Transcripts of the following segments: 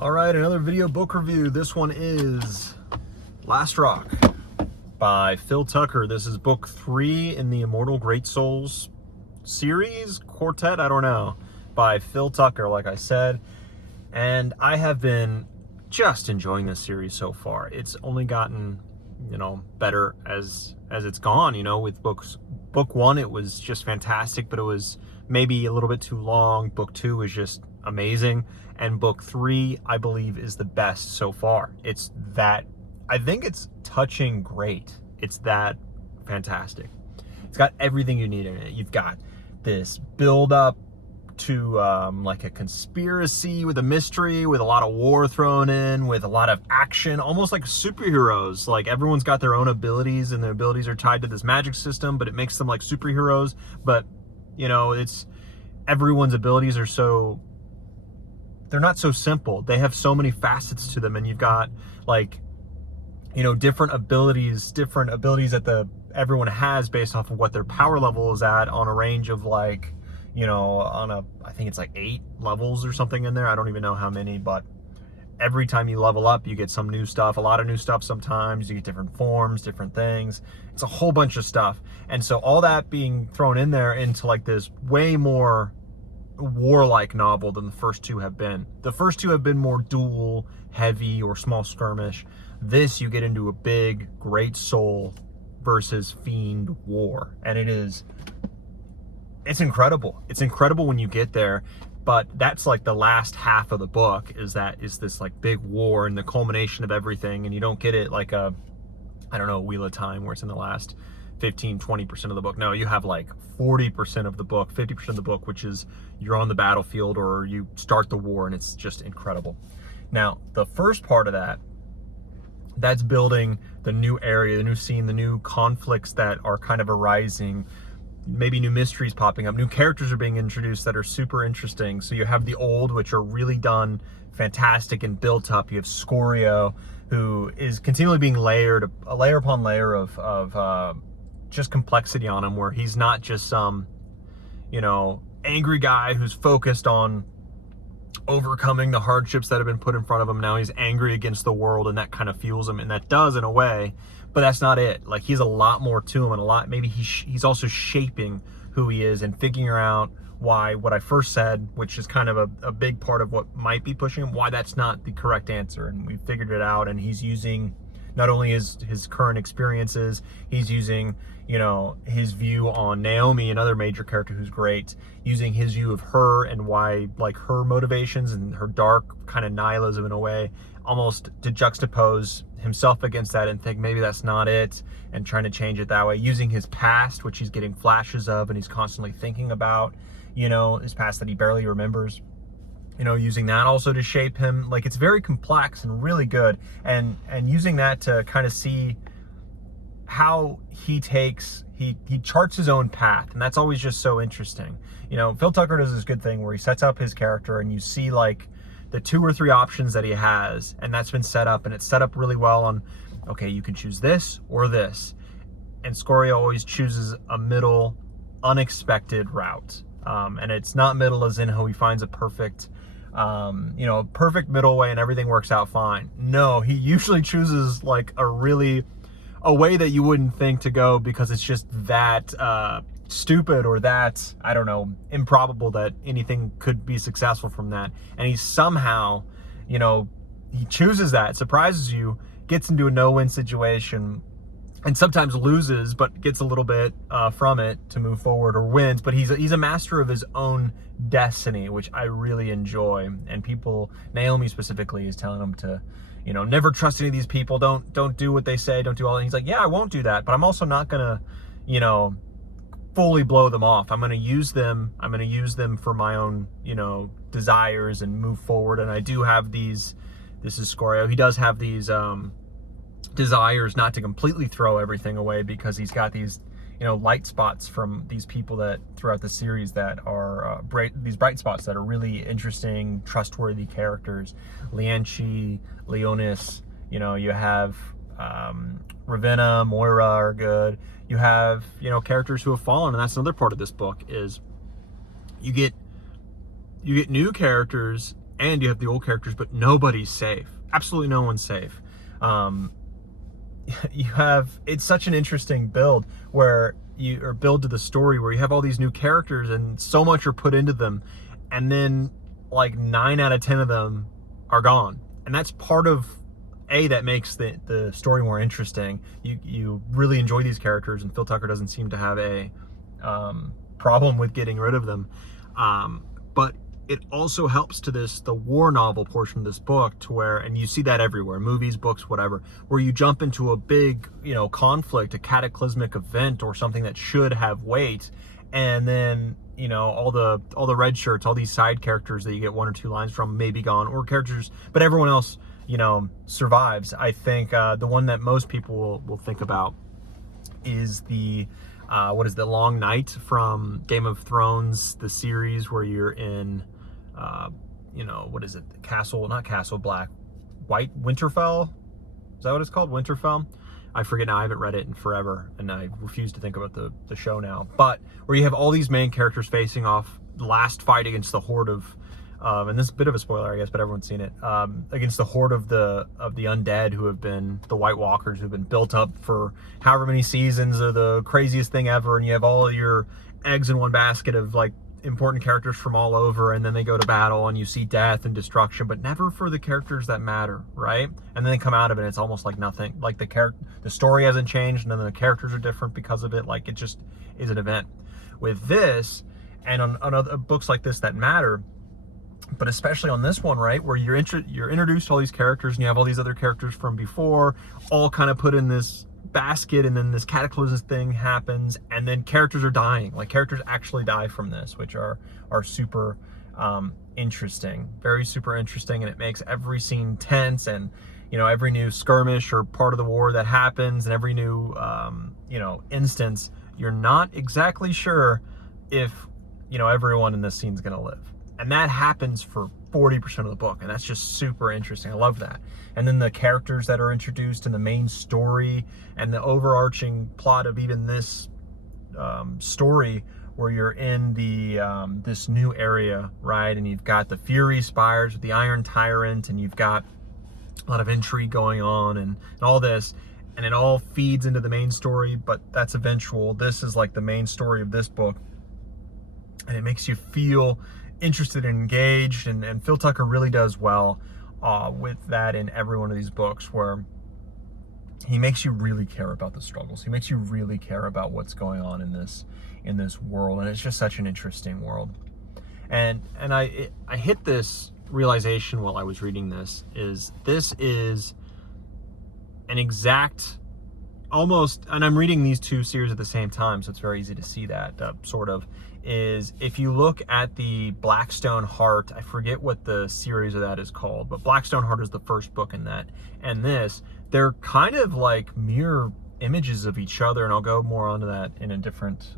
All right, another video book review. This one is LastRock by Phil Tucker. This is book 3 in the Immortal Great Souls series, quartet, I don't know, by Phil Tucker, like I said. And I have been just enjoying this series so far. It's only gotten, better as it's gone, with book 1, it was just fantastic, but it was maybe a little bit too long. Book 2 was just amazing. And book 3, I believe, is the best so far. I think it's touching great. It's that fantastic. It's got everything you need in it. You've got this build up to like a conspiracy with a mystery, with a lot of war thrown in, with a lot of action, almost like superheroes. Like everyone's got their own abilities, and their abilities are tied to this magic system, but it makes them like superheroes. But it's everyone's abilities are they're not so simple. They have so many facets to them, and you've got like different abilities that everyone has based off of what their power level is at, on a range of like I think it's like 8 levels or something in there. I don't even know how many, but every time you level up, you get some new stuff, a lot of new stuff. Sometimes you get different forms, different things. It's a whole bunch of stuff. And so all that being thrown in there into like this way more warlike novel than the first 2 have been. The first 2 have been more duel heavy or small skirmish. This, you get into a big great soul versus fiend war, and it's incredible. It's incredible when you get there. But that's like the last half of the book is this like big war and the culmination of everything, and you don't get it like a Wheel of Time where it's in the last 15-20% of the book. No, you have like 40% of the book, 50% of the book, which is you're on the battlefield or you start the war, and it's just incredible. Now, the first part of that's building the new area, the new scene, the new conflicts that are kind of arising, maybe new mysteries popping up, new characters are being introduced that are super interesting. So you have the old, which are really done fantastic and built up. You have Scorio, who is continually being layered, a layer upon layer of just complexity on him, where he's not just some angry guy who's focused on overcoming the hardships that have been put in front of him. Now he's angry against the world, and that kind of fuels him, and that does in a way, but that's not it. Like, he's a lot more to him, and maybe he's also shaping who he is and figuring out why what I first said, which is kind of a big part of what might be pushing him, why that's not the correct answer. And we figured it out, and he's using not only his current experiences, he's using his view on Naomi, another major character who's great, using his view of her and why, like, her motivations and her dark kind of nihilism in a way, almost to juxtapose himself against that and think maybe that's not it, and trying to change it that way, using his past, which he's getting flashes of and he's constantly thinking about, his past that he barely remembers, using that also to shape him. Like, it's very complex and really good, and using that to kind of see how he charts his own path. And that's always just so interesting. Phil Tucker does this good thing where he sets up his character, and you see like the 2 or 3 options that he has, and that's been set up, and it's set up really well on, okay, you can choose this or this. And Scorio always chooses a middle, unexpected route. And it's not middle as in how he finds a perfect perfect middle way and everything works out fine. No, he usually chooses like a way that you wouldn't think to go, because it's just that stupid or that, improbable that anything could be successful from that. And he somehow, he chooses that, surprises you, gets into a no-win situation, and sometimes loses, but gets a little bit from it to move forward, or wins. But he's a master of his own destiny, which I really enjoy. And Naomi specifically, is telling him to, never trust any of these people. Don't do what they say. Don't do all that. He's like, yeah, I won't do that, but I'm also not gonna, fully blow them off. I'm gonna use them. I'm gonna use them for my own, desires, and move forward. And I do have these. This is Scorio. He does have these desires not to completely throw everything away, because he's got these light spots from these people that throughout the series that are bright spots that are really interesting, trustworthy characters. Lianchi, Leonis, you have Ravenna, Moira are good. You have characters who have fallen, and that's another part of this book is you get new characters and you have the old characters, but nobody's safe. Absolutely no one's safe. It's such an interesting build or build to the story where you have all these new characters and so much are put into them, and then like 9 out of 10 of them are gone. And that's part of that makes the story more interesting. You really enjoy these characters, and Phil Tucker doesn't seem to have a problem with getting rid of them. But it also helps to the war novel portion of this book, to where, and you see that everywhere, movies, books, whatever, where you jump into a big, conflict, a cataclysmic event or something that should have weight, and then, all the red shirts, all these side characters that you get 1 or 2 lines from may be gone, or characters, but everyone else, survives. I think the one that most people will think about is the Long Night from Game of Thrones, the series where you're in, what is it? Winterfell? Is that what it's called? Winterfell? I forget now. I haven't read it in forever, and I refuse to think about the show now. But where you have all these main characters facing off the last fight against the horde of, and this is a bit of a spoiler, I guess, but everyone's seen it, against the horde of the undead, who have been the White Walkers, who've been built up for however many seasons, of the craziest thing ever, and you have all your eggs in one basket of like important characters from all over, and then they go to battle and you see death and destruction, but never for the characters that matter, right? And then they come out of it and it's almost like nothing, like the story hasn't changed, and then the characters are different because of it. Like, it just is an event. With this, and on other books like this that matter, but especially on this one, right, where you're introduced to all these characters, and you have all these other characters from before, all kind of put in this basket, and then this cataclysm thing happens, and then characters are dying. Like, characters actually die from this, which are super interesting, very super interesting, and it makes every scene tense, and every new skirmish or part of the war that happens, and every new instance, you're not exactly sure if everyone in this scene's gonna live. And that happens for 40% of the book, and that's just super interesting. I love that. And then the characters that are introduced in the main story, and the overarching plot of even this story, where you're in this new area, right? And you've got the Fury Spires with the Iron Tyrant, and you've got a lot of intrigue going on, and all this, and it all feeds into the main story, but that's eventual. This is like the main story of this book, and it makes you feel interested and engaged, and Phil Tucker really does well with that in every one of these books, where he makes you really care about the struggles. He makes you really care about what's going on in this world, and it's just such an interesting world. And I hit this realization while I was reading this is an exact, almost, and I'm reading these 2 series at the same time, so it's very easy to see that sort of, is if you look at the Blackstone Heart, I forget what the series of that is called, but Blackstone Heart is the first book in that, and this, they're kind of like mirror images of each other, and I'll go more onto that in a different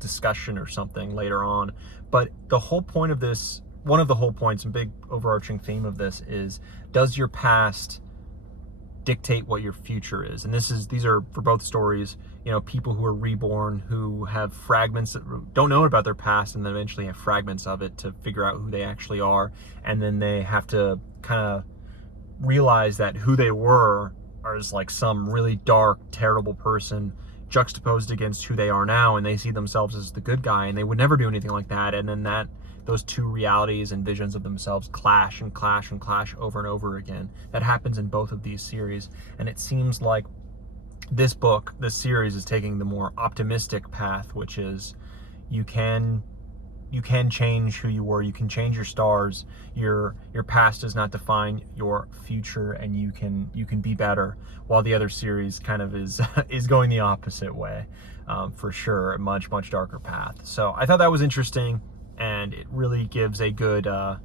discussion or something later on. But the whole point of this, one of the whole points and big overarching theme of this is, does your past dictate what your future is? And these are for both stories, people who are reborn, who have fragments that don't know about their past, and then eventually have fragments of it to figure out who they actually are, and then they have to kind of realize that who they were is like some really dark, terrible person juxtaposed against who they are now, and they see themselves as the good guy, and they would never do anything like that. And then those 2 realities and visions of themselves clash and clash and clash over and over again. That happens in both of these series, and it seems like this series is taking the more optimistic path, which is you can change who you were, you can change your stars, your past does not define your future, and you can be better, while the other series kind of is going the opposite way, for sure, a much darker path. So I thought that was interesting, and it really gives a good a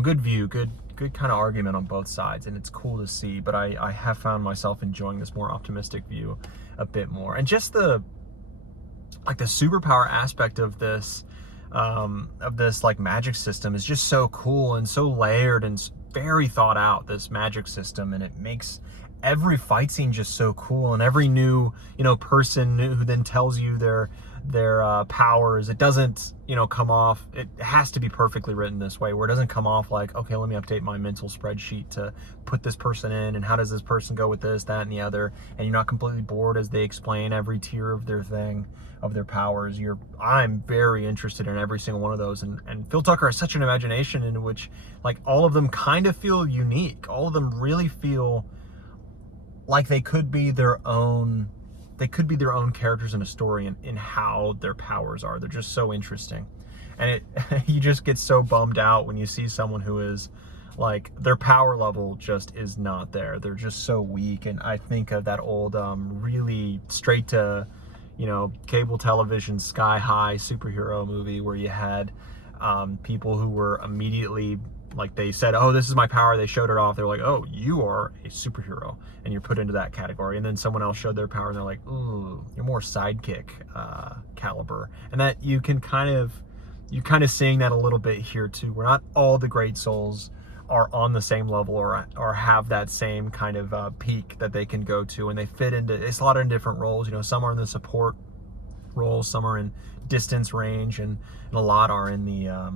good view, good kind of argument on both sides, and it's cool to see. But I have found myself enjoying this more optimistic view a bit more, and just the superpower aspect of this like magic system is just so cool and so layered and very thought out, this magic system, and it makes every fight scene just so cool, and every new person who then tells you their powers. It doesn't, you know, come off, it has to be perfectly written this way, where it doesn't come off like, okay, let me update my mental spreadsheet to put this person in, and how does this person go with this, that, and the other, and you're not completely bored as they explain every tier of their thing, of their powers. I'm very interested in every single one of those, and Phil Tucker has such an imagination in which, like, all of them kind of feel unique. All of them really feel like they could be their own characters in a story, in how their powers are. They're just so interesting. And you just get so bummed out when you see someone who is like, their power level just is not there. They're just so weak. And I think of that old really straight to, you know, cable television sky high superhero movie where you had people who were immediately, like, they said, oh, this is my power, they showed it off, they're like, oh, you are a superhero, and you're put into that category. And then someone else showed their power and they're like, ooh, you're more sidekick caliber. And that you're kind of seeing that a little bit here too, where not all the great souls are on the same level, or have that same kind of peak that they can go to, and they fit into, it's a lot of different roles. You know, some are in the support roles, some are in distance range, and a lot are in the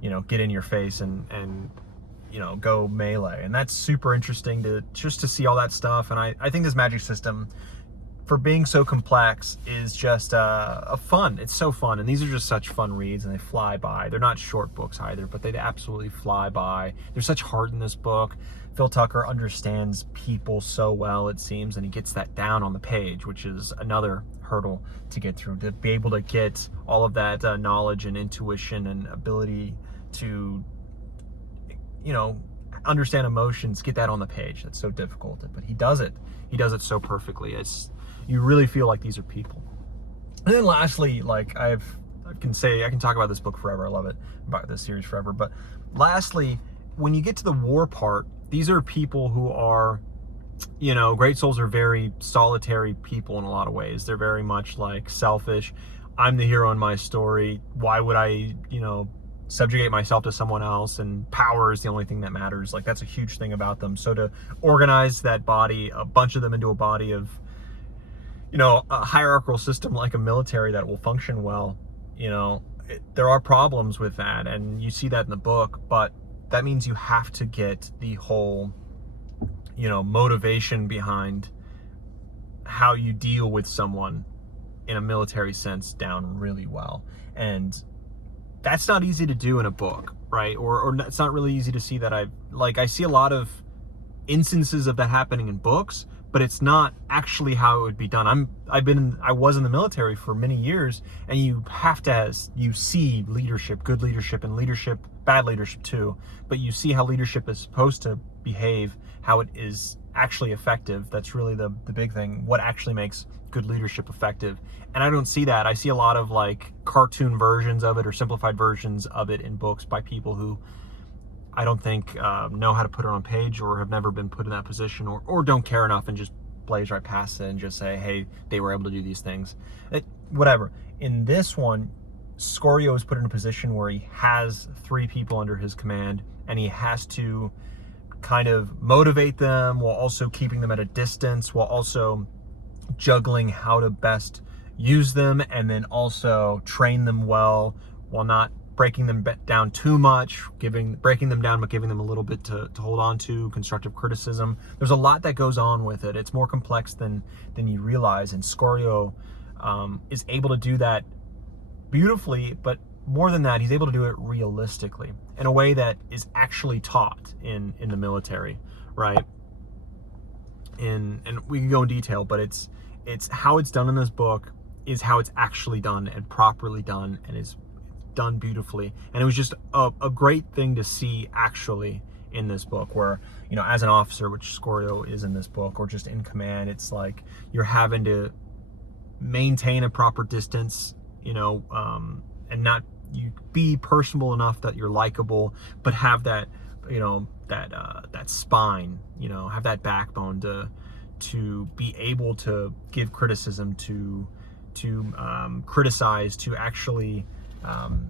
you know, get in your face and you know, go melee. And that's super interesting to see all that stuff. And I think this magic system, for being so complex, is just a fun. It's so fun, and these are just such fun reads, and they fly by. They're not short books either, but they absolutely fly by. There's such heart in this book. Phil Tucker understands people so well, it seems, and he gets that down on the page, which is another hurdle to get through, to be able to get all of that knowledge and intuition and ability to, you know, understand emotions, get that on the page. That's so difficult, but he does it so perfectly. You really feel like these are people. And then lastly, like, I can talk about this book forever. I love it, about this series forever. But lastly, when you get to the war part, these are people who are, you know, great souls are very solitary people in a lot of ways. They're very much like selfish. I'm the hero in my story. Why would I, you know, subjugate myself to someone else? And power is the only thing that matters. Like, that's a huge thing about them. So to organize that body, a bunch of them, into a body of, you know, a hierarchical system like a military that will function well, you know, there are problems with that, and you see that in the book. But that means you have to get the whole, you know, motivation behind how you deal with someone in a military sense down really well. And that's not easy to do in a book, right? Or it's not really easy to see that. I see a lot of instances of that happening in books, but it's not actually how it would be done. I was in the military for many years, and you see leadership, good leadership, and leadership, bad leadership too, but you see how leadership is supposed to behave, how it is actually effective. That's really the big thing, what actually makes good leadership effective. And I don't see that. I see a lot of like cartoon versions of it or simplified versions of it in books by people who I don't think know how to put it on page, or have never been put in that position, or don't care enough and just blaze right past it and just say, hey, they were able to do these things. Whatever. In this one, Scorio is put in a position where he has 3 people under his command, and he has to kind of motivate them while also keeping them at a distance, while also juggling how to best use them, and then also train them well while not breaking them down too much, breaking them down but giving them a little bit to hold on to, constructive criticism. There's a lot that goes on with it. It's more complex than you realize, and Scorio is able to do that beautifully, but more than that, he's able to do it realistically in a way that is actually taught in the military, right? And we can go in detail, but it's how it's done in this book is how it's actually done, and properly done, and is done beautifully. And it was just a great thing to see actually in this book, where, you know, as an officer, which Scorio is in this book, or just in command, it's like you're having to maintain a proper distance, you know, and not you be personable enough that you're likable, but have that, you know, that spine, you know, have that backbone to be able to give criticism, to criticize, to actually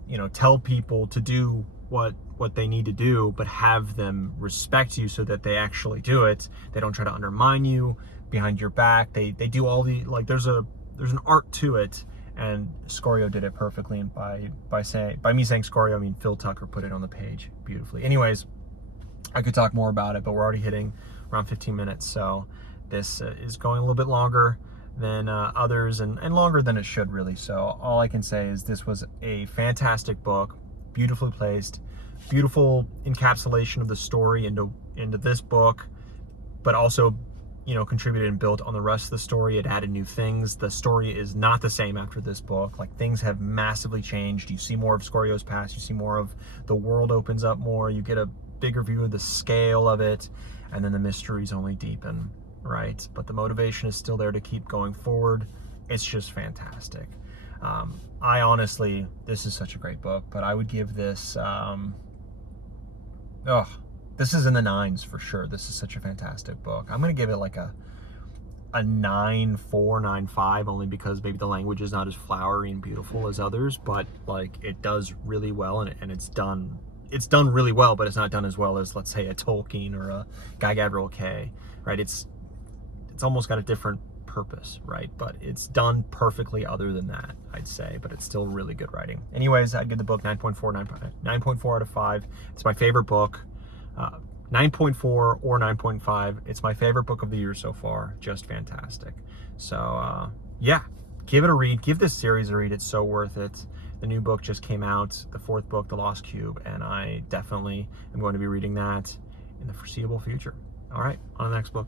you know, tell people to do what they need to do, but have them respect you so that they actually do it. They don't try to undermine you behind your back. They do all the, like, there's an art to it, And Scorio did it perfectly, and by me saying Scorio, I mean Phil Tucker put it on the page beautifully. Anyways, I could talk more about it, but we're already hitting around 15 minutes, so this is going a little bit longer than others, and longer than it should really. So all I can say is this was a fantastic book, beautifully placed, beautiful encapsulation of the story into this book, but also, you know, contributed and built on the rest of the story. It added new things. The story is not the same after this book. Like, things have massively changed. You see more of Scorio's past. You see more of the world opens up more. You get a bigger view of the scale of it, and then the mysteries only deepen, right? But the motivation is still there to keep going forward. It's just fantastic. I honestly, this is such a great book, but I would give this, this is in the 9s for sure. This is such a fantastic book. I'm going to give it like a 9.4, 9.5, only because maybe the language is not as flowery and beautiful as others, but like, it does really well, and it's done really well, but it's not done as well as, let's say, a Tolkien or a Guy Gavriel Kay, right? It's almost got a different purpose, right? But it's done perfectly other than that, I'd say, but it's still really good writing. Anyways, I'd give the book 9.4 out of 5. It's my favorite book. 9.4 or 9.5. It's my favorite book of the year so far. Just fantastic. So yeah, give it a read. Give this series a read. It's so worth it. The new book just came out, the 4th book, The Lost Cube, and I definitely am going to be reading that in the foreseeable future. All right, on to the next book.